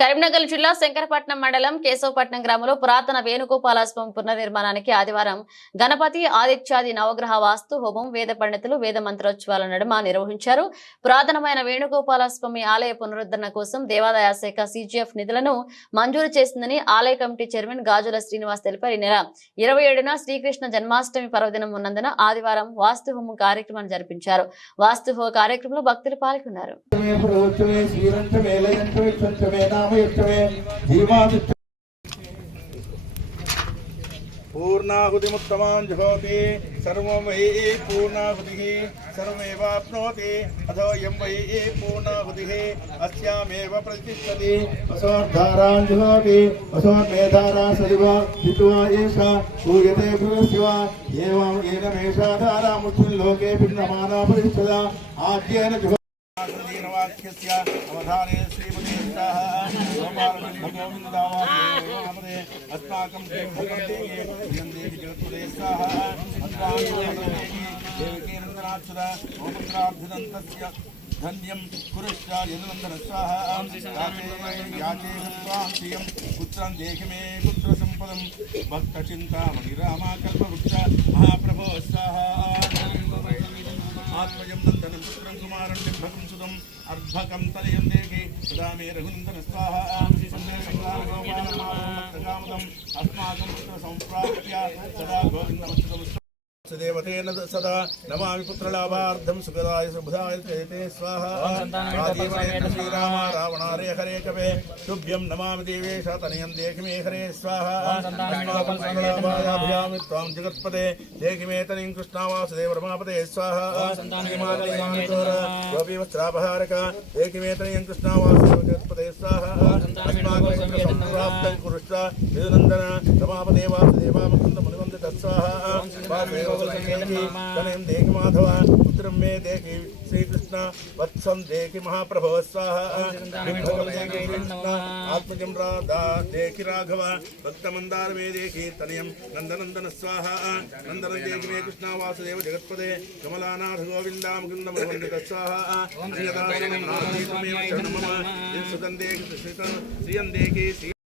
కరీంనగర్ జిల్లా శంకరపట్నం మండలం కేశవపట్నం గ్రామంలో పురాతన వేణుగోపాలాశ్వం పునర్నిర్మాణానికి ఆదివారం గణపతి ఆదిత్యాది నవగ్రహ వాస్తు హోమం వేద పండితులు వేద మంత్రోత్సవాల నడుమ నిర్వహించారు. పురాతనమైన వేణుగోపాలస్వామి ఆలయ పునరుద్ధరణ కోసం దేవాదాయ శాఖ సిజిఎఫ్ నిధులను మంజూరు చేసిందని ఆలయ కమిటీ చైర్మన్ గాజుల శ్రీనివాస్ తెలిపారు. ఈ నెల ఇరవై ఏడున శ్రీకృష్ణ జన్మాష్టమి పర్వదినం ఉన్నందున ఆదివారం వాస్తు హోమం కార్యక్రమాన్ని జరిపించారు. వాస్తు హోమ కార్యక్రమంలో భక్తులు పాల్గొన్నారు. मे प्रवोच्चमे श्रीरञ्चमे लयञ्चमे क्षञ्चमे नामयुक्तमे जीवादित्य पूर्णाहुतिमुत्तमां जुहोति सर्वं वै पूर्णाहुतिः सर्वमेवाप्नोति अथो यं वै पूर्णाहुतिः अस्यामेव प्रतिष्ठति असोर्धारां जुहोति असोर्मेधारा सदिव हित्वा एषा पूयते भूयस्वा एवम् एनमेषा धारा मुस्लिल्लोके भिन्नमाना प्रतिष्ठता आद्येन जुहो वाक्यस्य अवधाने श्रीमते गोविन्दावासे अस्माकं भगवते यन्दे जगत्पदे स्वाहा देवकीनन्दनाक्षर ओमत्रार्धदन्तस्य धन्यं पुरुष्ट यदुनन्दन स्वाहा याचे त्वां श्रियं पुत्रं देहि मे पुत्रसम्पदं भक्तचिन्तामणिरामाकल्पवृक्ष నందనం కుమారం బింబకం సుతం అర్భకం తనయం దేహి. సదా మే రఘునందన స్వాహ. అస్మాకం సంప్రాప్య సదా గోవిందమస్తకం దేవతేన సదా నమామి పుత్రలాభార్థం సుఖదాయ సుబుధాయ తే స్వాహ ఆదివయేన శ్రీరామ రావణారే హరే కవే తుభ్యం నమామి దేవేశ తనయం దేహి మే హరే స్వాహ అస్మాకం పుత్రలాభాయాభ్యామి త్వాం జగత్పదే దేహి మే తనిం కృష్ణావాసుదేవ రమాపదే స్వాహ గోపీ వస్త్రాపహారక దేహి మే తనియం కృష్ణావాసుదేవ జగత్పదే స్వాహ అస్మాకం తనయం దేహి మాధవ పుత్రం మే దేహి శ్రీకృష్ణ వత్సం దేకి మహాప్రభవ స్వాహ బింబకం ఆత్మజం రాధా దేహి రాఘవ భక్తమందార మే దేకి తనయం నందనందన స్వాహ నందన దేకి మే కృష్ణ వాసుదేవ జగత్పదే కమలానాథ గోవిందా ముకుంద మునివందిత స్వాహ శ్రీయం దేకి శ్రీ